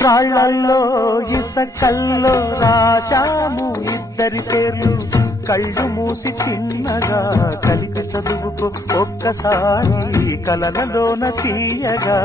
రాళ్ళల్లో ఇసకల్లో రాశాము ఇద్దరి పేర్లు కళ్ళు మూసి చిన్నగా కలిపి చదువుకో ఒక్కసారి కలలలోన తీయగా